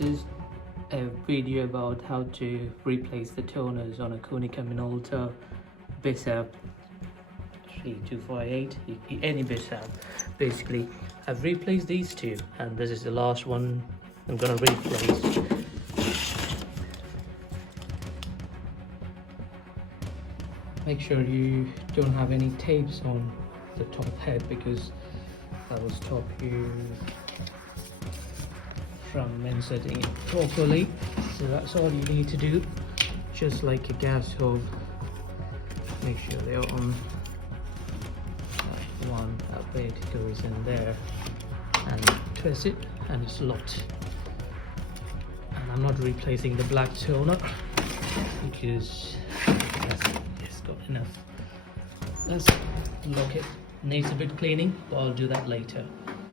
this is a video about how to replace the toners on a Konica Minolta Bishop 3248, any Bishop. Basically, I've replaced these two, and this is the last one I'm gonna replace. Make sure you don't have any tapes on the top head, because that will stop you from inserting it properly. So that's all you need to do, just like a gas hob. Make sure they're on that one. That bit goes in there and twist it, and it's locked. And I'm not replacing the black toner because it's got enough. Let's lock it. Needs a bit cleaning, but I'll do that later.